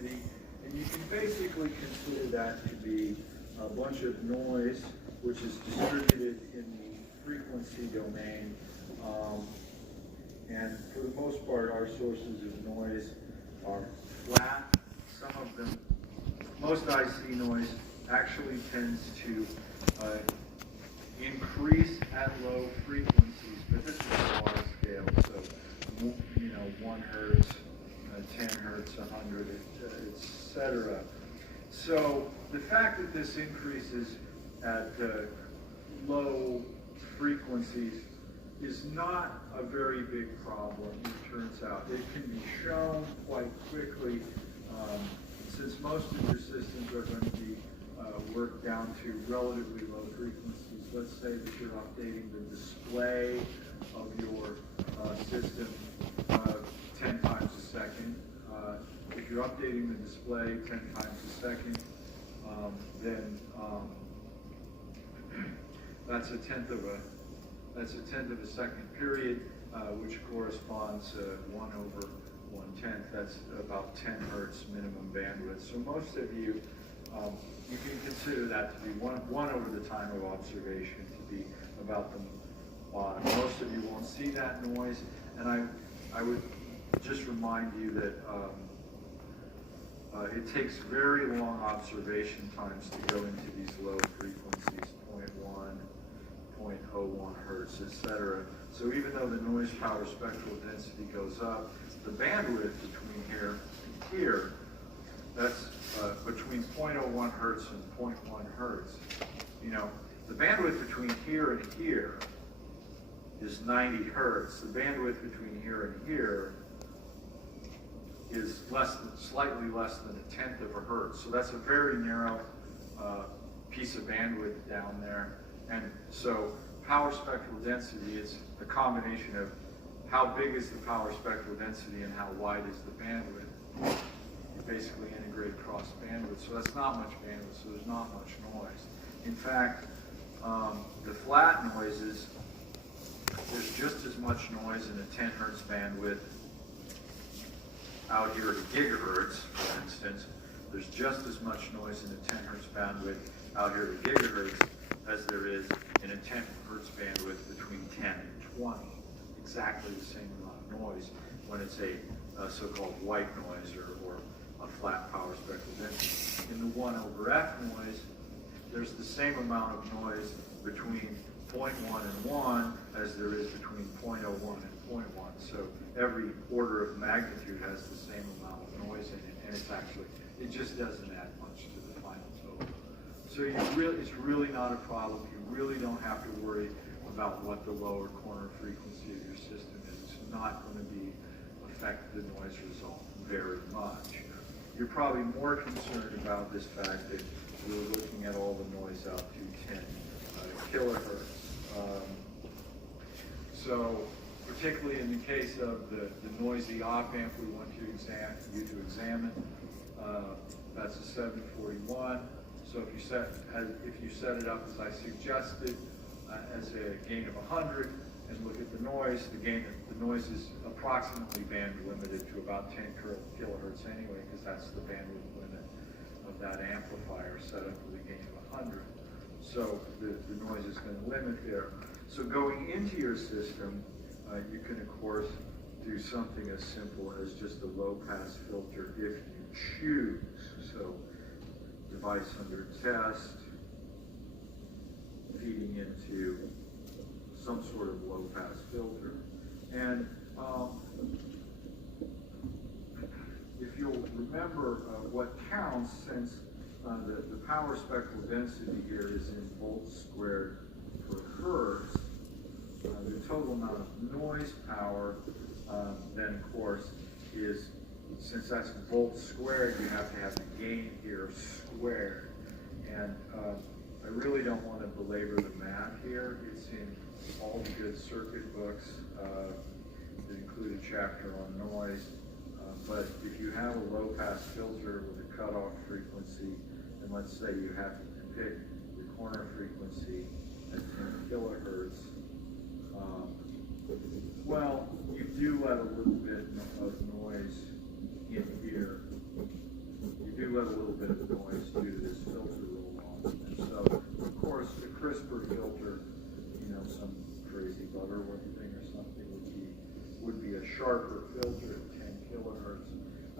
density, and you can basically consider that to be a bunch of noise which is distributed in the frequency domain. And for the most part, our sources of noise are flat. Some of them, most IC noise actually tends to increase at low frequencies, but this is a large scale, so 1 hertz, 10 hertz, 100, etc. So the fact that this increases at low frequencies is not a very big problem, it turns out. It can be shown quite quickly, since most of your systems are going to be worked down to relatively low frequencies. Let's say that you're updating the display of your system 10 times a second. If you're updating the display 10 times a second, then that's a tenth of a second period, which corresponds to 1/110. That's about 10 hertz minimum bandwidth. So most of you, you can consider that to be one over the time of observation to be about the bottom. Most of you won't see that noise, and I would just remind you that it takes very long observation times to go into these low frequencies, 0.1, 0.01 hertz, etc. So even though the noise power spectral density goes up, the bandwidth between here and here, that's between 0.01 hertz and 0.1 hertz. The bandwidth between here and here is 90 hertz. The bandwidth between here and here is slightly less than a tenth of a hertz. So that's a very narrow piece of bandwidth down there. And so power spectral density is the combination of how big is the power spectral density and how wide is the bandwidth. You basically integrate cross bandwidth. So that's not much bandwidth, so there's not much noise. In fact, the flat noises, there's just as much noise in a 10 hertz bandwidth out here at a gigahertz, for instance. There's just as much noise in a 10 hertz bandwidth out here at a gigahertz as there is in a 10 hertz bandwidth between 10 and 20. Exactly the same amount of noise when it's a so-called white noise or a flat power spectral density. In the 1/f noise, there's the same amount of noise between 0.1 and 1 as there is between 0.01 and 0.1. So every order of magnitude has the same amount of noise in it, and it just doesn't add much to the final total. So it's really not a problem. You really don't have to worry about what the lower corner frequency of your system is. It's not going to affect the noise result very much. You're probably more concerned about this fact that we're looking at all the noise out to 10 kilohertz. So particularly in the case of the noisy op amp we want you to examine, that's a 741. So if you set it up as I suggested, as a gain of 100, and look at the noise, the noise is approximately band limited to about 10 kilohertz anyway, because that's the bandwidth limit of that amplifier set up with a gain of 100. So the noise is going to limit there. So going into your system, you can of course do something as simple as just a low-pass filter if you choose. So device under test, feeding into some sort of low-pass filter. And if you'll remember what counts, since the power spectral density here is in volts squared per hertz, the total amount of noise power then of course is, since that's volts squared, you have to have the gain here squared. And I really don't want to belabor the math here. It's in all the good circuit books that include a chapter on noise. But if you have a low-pass filter with a cutoff frequency, and let's say you have to pick the corner frequency at 10 kilohertz, well, you do let a little bit of noise in here. let a little bit of noise due to this filter roll on. And so, of course, the crisper filter, you know, some crazy Butterworth thing or something would be a sharper filter at 10 kilohertz.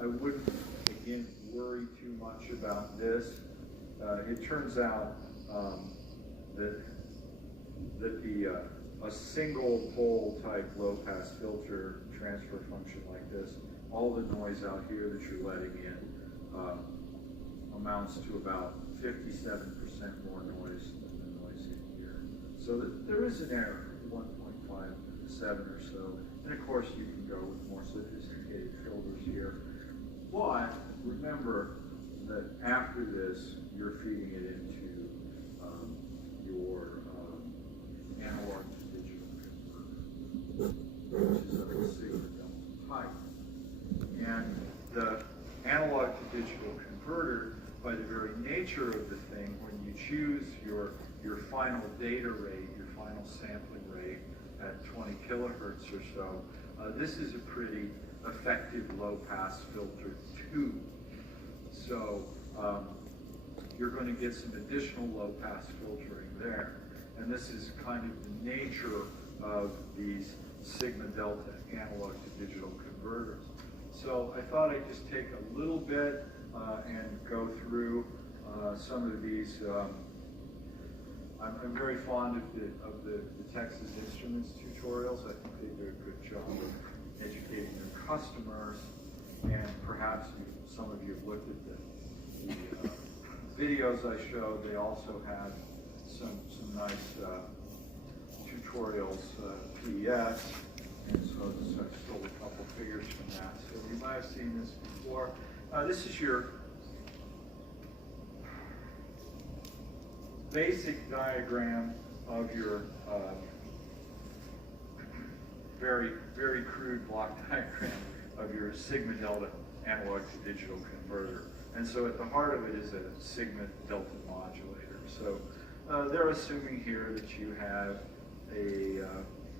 I wouldn't, again, worry too much about this. It turns out that a single pole type low pass filter transfer function like this, all the noise out here that you're letting in amounts to about 57% more noise than the noise in here. So there is an error, 1.57 or so. And of course you can go with more sophisticated filters here. But remember that after this, you're feeding it into your analog to digital converter, which is of a sigma delta type. And the analog to digital converter, by the very nature of the thing, when you choose your final data rate, your final sampling rate at 20 kilohertz or so, this is a pretty effective low-pass filter too. So you're going to get some additional low-pass filtering there. And this is kind of the nature of these sigma delta analog to digital converters. So I thought I'd just take a little bit and go through some of these. I'm very fond of the Texas Instruments tutorials. I think they do a good job of educating their customers. And perhaps some of you have looked at the videos I showed. They also had some nice tutorials, PDFs. And so I stole a couple figures from that. So you might have seen this before. This is your basic diagram of your very, very crude block diagram of your sigma delta analog to digital converter. And so at the heart of it is a sigma delta modulator. So they're assuming here that you have a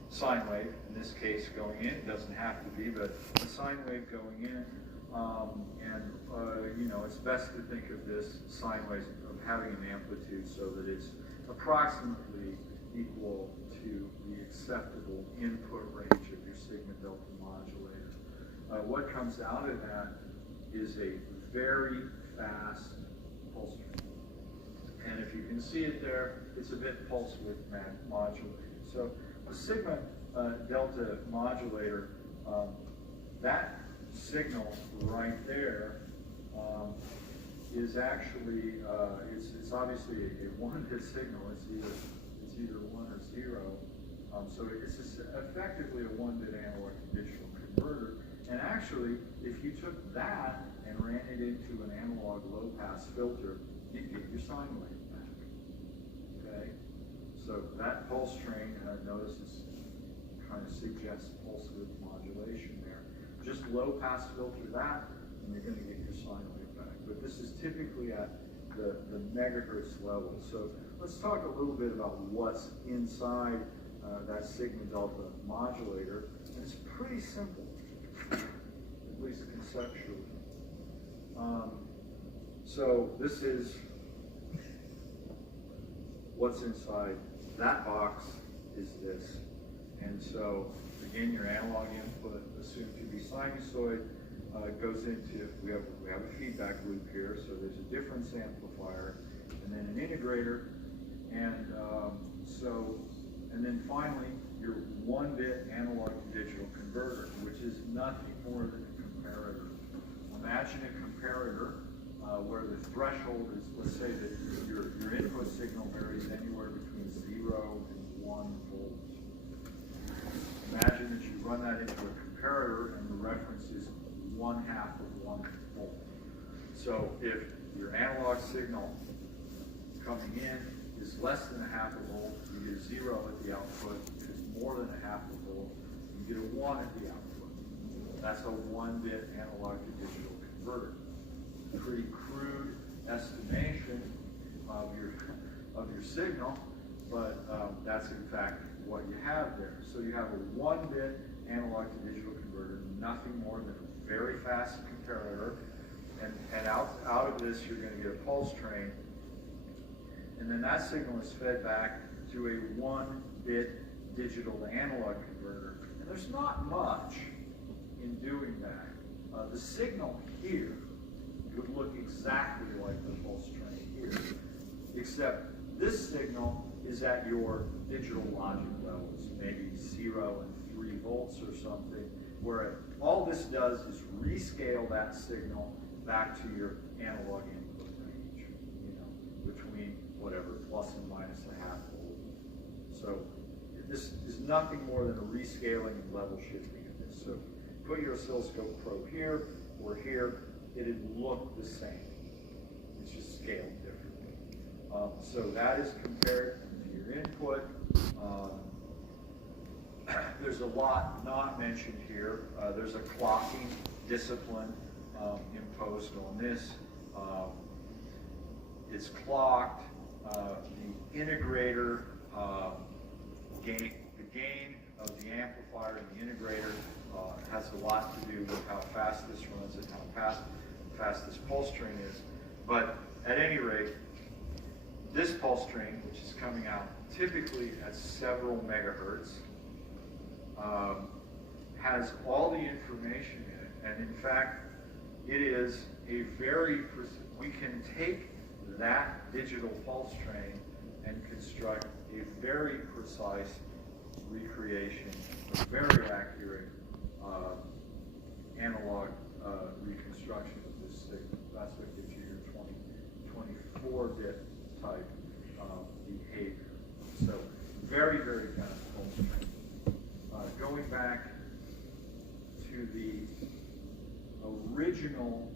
sine wave, in this case going in. It doesn't have to be, but a sine wave going in. You know, it's best to think of this sine wave of having an amplitude so that it's approximately equal to the acceptable input range of your sigma delta modulator. What comes out of that is a very fast pulse rate. And if you can see it there, it's a bit pulse width modulated. So a sigma delta modulator, that signal right there is actually, it's obviously a one-bit signal. It's either 1 or 0. So it's effectively a 1-bit analog to digital converter. And actually, if you took that and ran it into an analog low-pass filter, you'd get your sine wave back. Okay? So that pulse train, notice it's kind of suggests pulse width modulation there. Just low-pass filter that, and you're going to get your sine wave back. But this is typically at the megahertz level. So let's talk a little bit about what's inside that sigma delta modulator. And it's pretty simple, at least conceptually. So this is what's inside. That box is this. And so, again, your analog input, assumed to be sinusoid, goes into, we have a feedback loop here, so there's a difference amplifier, and then an integrator, and then finally, your 1-bit analog to digital converter, which is nothing more than a comparator. Imagine a comparator where the threshold is, let's say that your input signal varies anywhere between 0 and 1 volt. Imagine that you run that into a comparator and the reference is 1/2 of 1 volt. So if your analog signal coming in is less than 1/2 volt, you get a 0 at the output. If it's more than 1/2 volt, you get a 1 at the output. That's a 1-bit analog to digital converter. Pretty crude estimation of your signal, but that's in fact what you have there. So you have a 1-bit analog to digital converter, nothing more than a very fast comparator, and out of of this, you're going to get a pulse train, and then that signal is fed back to a 1-bit digital to analog converter. And there's not much in doing that. The signal here would look exactly like the pulse train here, except this signal is at your digital logic levels, maybe 0 and 3 volts or something, where all this does is rescale that signal back to your analog input range, between whatever, plus and minus a half volt. So this is nothing more than a rescaling and level shifting of this. So put your oscilloscope probe here or here, it'd look the same. It's just scaled differently. So that is compared to your input. There's a lot not mentioned here. There's a clocking discipline imposed on this. It's clocked. The integrator the gain of the amplifier and the integrator has a lot to do with how fast this runs and how fast this pulse train is. But at any rate, this pulse train, which is coming out typically at several megahertz, has all the information in it. And in fact, it is a we can take that digital pulse train and construct a very precise recreation, a very accurate analog reconstruction of this signal. That's what gives you your 24-bit type behavior. So very, very fast pulse train. Going back to the original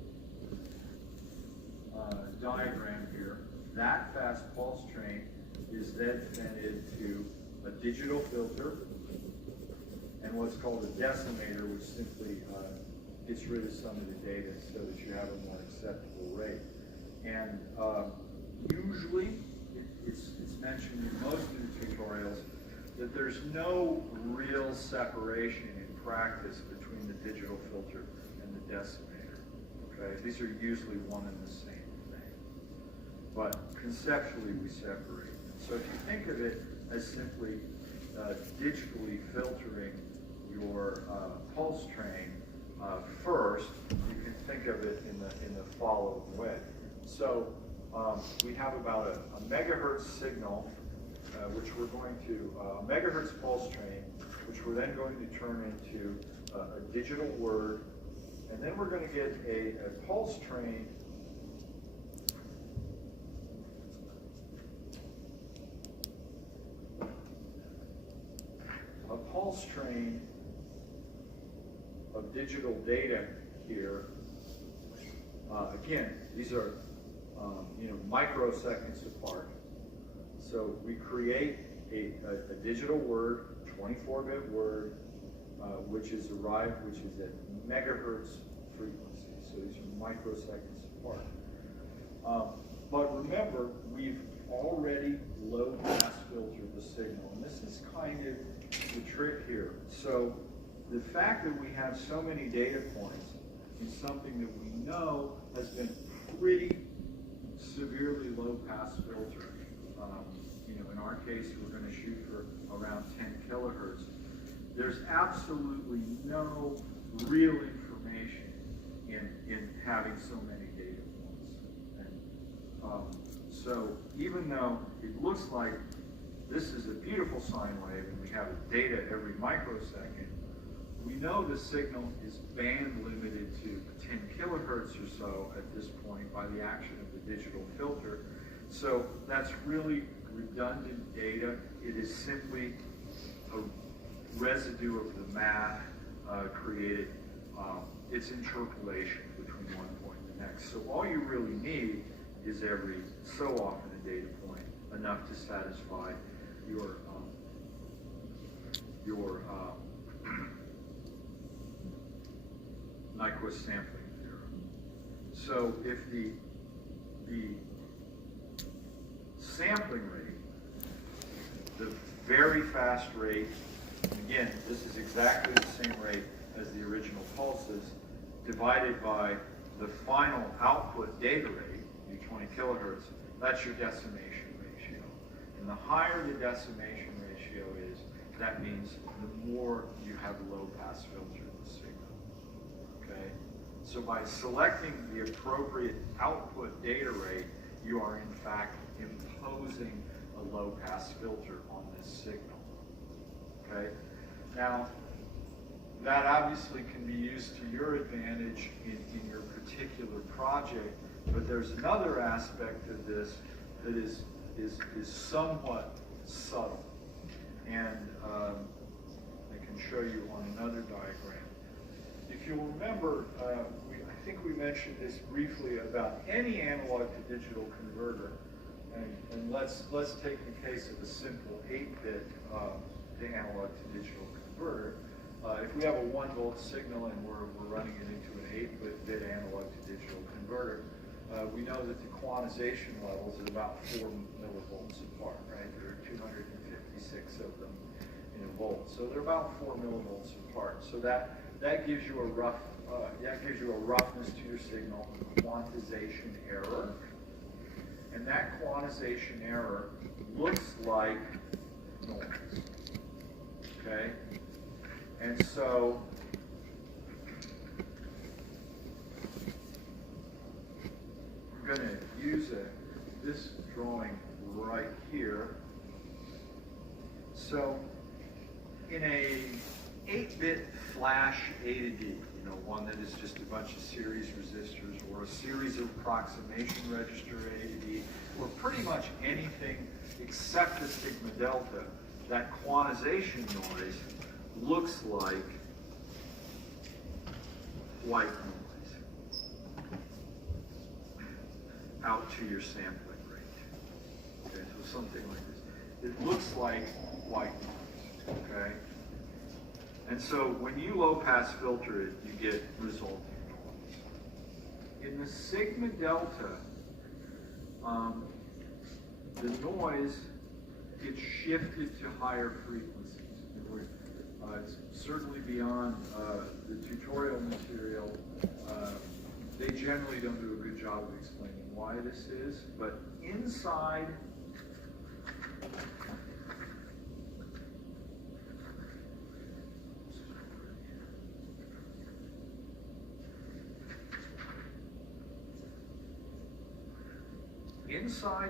diagram here, that fast pulse train is then fed into a digital filter and what's called a decimator, which simply gets rid of some of the data so that you have a more acceptable rate. And usually, it's mentioned in most of the tutorials that there's no real separation in practice between the digital filter and the decimator. Okay, these are usually one and the same thing, but conceptually we separate them. So if you think of it as simply digitally filtering your pulse train first, you can think of it in the following way. So we have about a megahertz signal, which we're going to, a megahertz pulse train, which we're then going to turn into a digital word, and then we're going to get a pulse train of digital data here. Again, these are microseconds apart. So we create a digital word, 24-bit word, which is at megahertz frequency. So these are microseconds apart. But remember, we've already low pass filtered the signal, and this is kind of the trick here. So the fact that we have so many data points is something that we know has been pretty severely low pass filtered. In our case, we're going to shoot for around 10 kilohertz. There's absolutely no real information in having so many data points. And so even though it looks like this is a beautiful sine wave and we have data every microsecond, we know the signal is band limited to 10 kilohertz or so at this point by the action of the digital filter. So that's really redundant data. It is simply a residue of the math created. It's interpolation between one point and the next. So all you really need is every so often a data point, enough to satisfy your Nyquist sampling theorem. So if the sampling rate, the very fast rate, again, this is exactly the same rate as the original pulses, divided by the final output data rate, your 20 kilohertz, that's your decimation ratio. And the higher the decimation ratio is, that means the more you have a low pass filter in the signal. Okay? So by selecting the appropriate output data rate, you are in fact imposing a low pass filter on this signal. Okay? Now, that obviously can be used to your advantage in your particular project, but there's another aspect of this that is somewhat subtle. And I can show you on another diagram. If you'll remember, I think we mentioned this briefly about any analog to digital converter. And let's take the case of a simple 8-bit to analog to digital converter. If we have a 1-volt signal and we're running it into an 8-bit analog to digital converter, we know that the quantization levels are about 4 millivolts apart, right? There are 256 of them in a volt, so they're about 4 millivolts apart. So that gives you a roughness to your signal, quantization error, and that quantization error looks like noise. Okay, and so I'm going to use this drawing right here. So in a 8-bit flash A to D, one that is just a bunch of series resistors, or a series of approximation register A to D, or pretty much anything except the sigma delta, that quantization noise looks like white noise out to your sampling rate. Okay, so something like this. It looks like white noise, okay? And so when you low-pass filter it, you get resulting noise. In the sigma delta, the noise gets shifted to higher frequencies. It's certainly beyond the tutorial material. They generally don't do a good job of explaining why this is, but inside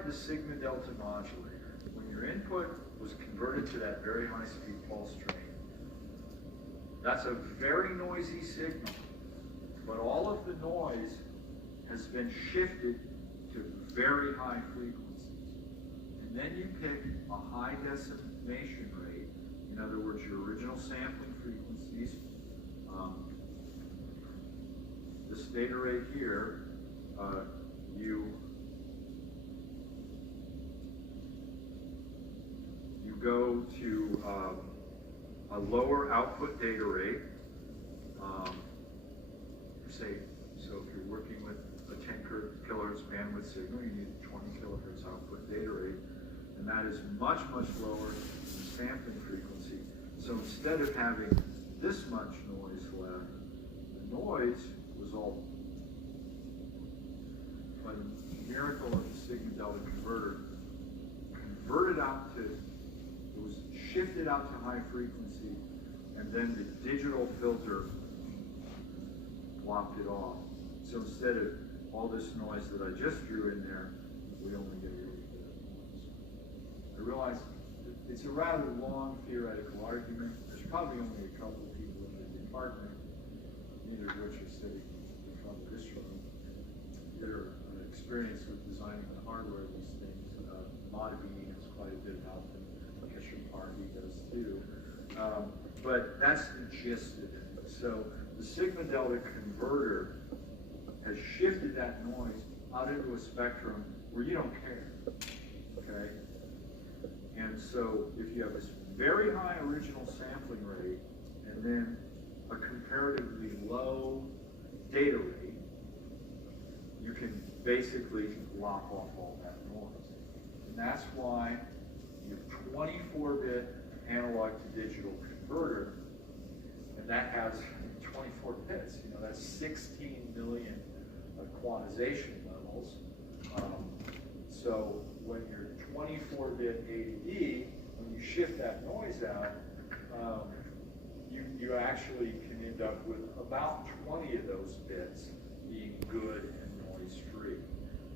the sigma delta modulator, when your input was converted to that very high-speed pulse train, that's a very noisy signal, but all of the noise has been shifted to very high frequencies. And then you pick a high decimation rate, in other words, your original sampling frequencies. This data rate here, you go to a lower output data rate, say, so if you're working with a 10 kilohertz bandwidth signal, you need a 20 kilohertz output data rate, and that is much, much lower than the sampling frequency. So instead of having this much noise left, the noise was all, by the miracle of the sigma delta converter, converted out to, it was shifted out to high frequency, and then the digital filter lopped it off. So instead of all this noise that I just drew in there, we only get a little bit of noise. I realize it's a rather long theoretical argument. There's probably only a couple of people in the department, neither of which are sitting in front of this room, that are experienced with designing the hardware of these things. Modibini has quite a bit of help, and Kisher Party does too. But that's the gist of it. So the sigma delta converter has shifted that noise out into a spectrum where you don't care, okay? And so if you have this very high original sampling rate and then a comparatively low data rate, you can basically lop off all that noise. And that's why you have 24-bit analog to digital converter, and that has 24 bits. That's 16 million quantization levels. So when you're 24-bit ADD, when you shift that noise out, you actually can end up with about 20 of those bits being good and noise-free.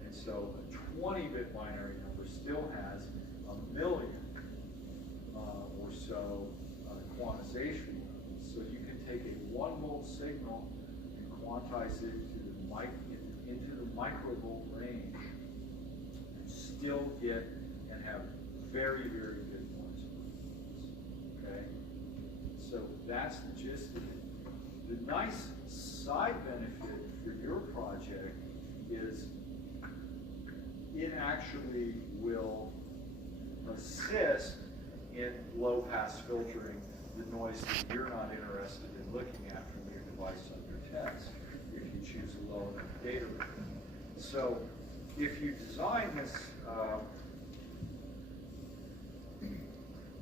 And so a 20-bit binary number still has 1 million or so quantization levels. So you can take a 1-volt signal and quantize it into the microvolt range and still get and have very, very good noise performance. Okay? So that's the gist of it. The nice side benefit for your project is it actually will assist in low-pass filtering the noise that you're not interested in looking at from your device under test if you choose a low enough data rate. So if you design this,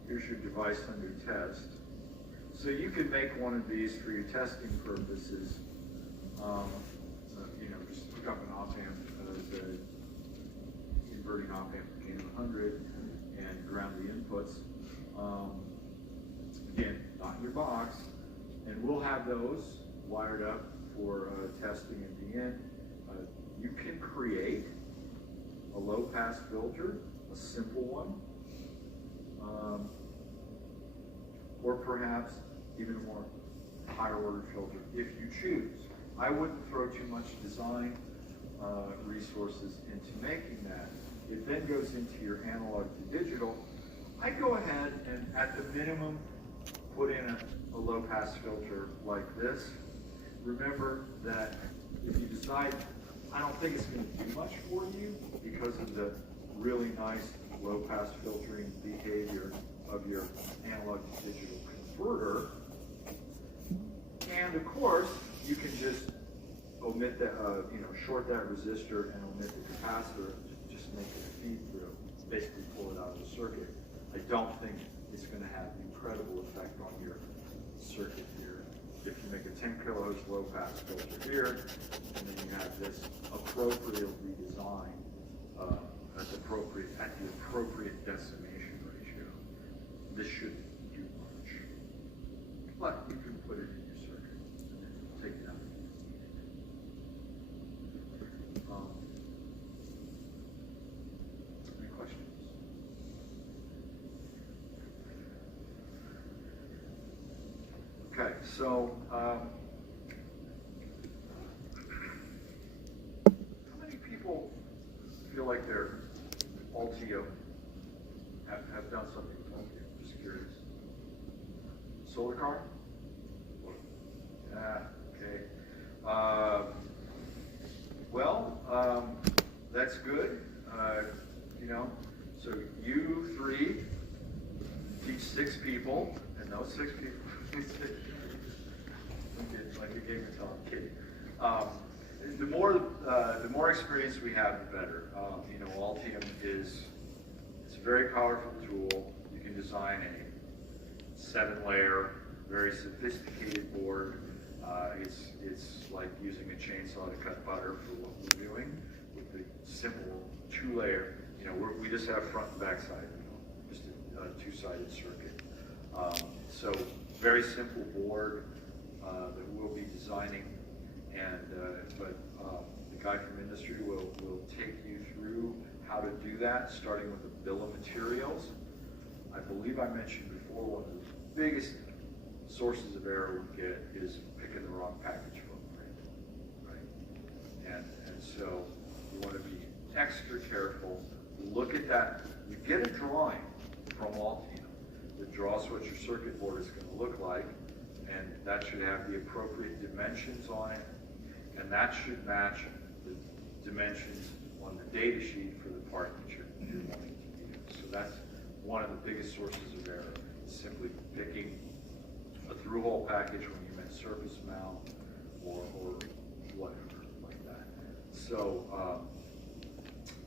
here's your device under test. So you could make one of these for your testing purposes. Just hook up an op-amp, the inverting op-amp gain of 100, and ground the inputs. Again, not in your box, and we'll have those wired up for testing at the end. You can create a low-pass filter, a simple one, or perhaps even a more higher-order filter if you choose. I wouldn't throw too much design resources into making that. It then goes into your analog to digital. I'd go ahead and, at the minimum, put in a low-pass filter like this. Remember that if you decide, I don't think it's going to do much for you because of the really nice low-pass filtering behavior of your analog to digital converter. And of course, you can just omit that, short that resistor and omit the capacitor, just make it a feed through, basically pull it out of the circuit. I don't think it's going to have an incredible effect on your circuit here. If you make a 10 kilohertz low pass filter here, and then you have this appropriately designed at the appropriate decimation ratio, this shouldn't do much. But you can put it in your circuit and then take it out. Any questions? Okay, so how many people feel like they're Altio have done something with Altio? Just curious. Solar car? Okay. That's good. So you three teach 6 people, and those 6 people, like a game of I'm kidding. The more experience we have, the better. Altium it's a very powerful tool. You can design a 7-layer, very sophisticated board. It's like using a chainsaw to cut butter for what we're doing with the simple 2-layer. We just have front and back side, just a 2-sided circuit. So very simple board that we'll be designing, but the guy from industry will take you through how to do that, starting with a bill of materials. I believe I mentioned before, one of the biggest sources of error we get is picking the wrong package footprint, right? And so you want to be extra careful. Look at that. You get a drawing from Altium that draws what your circuit board is going to look like, and that should have the appropriate dimensions on it, and that should match the dimensions on the data sheet for the part that you're wanting to use. So that's one of the biggest sources of error, is simply picking a through-hole package when you meant surface mount or whatever like that. So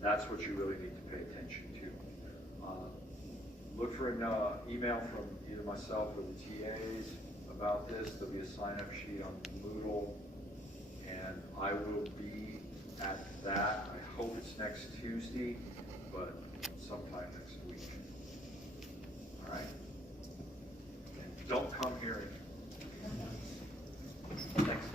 that's what you really need to pay attention to. Look for an email from either myself or the TAs about this. There'll be a sign-up sheet on Moodle, And I will be at that, I hope it's next Tuesday, but sometime next week. All right? And don't come here. Thanks.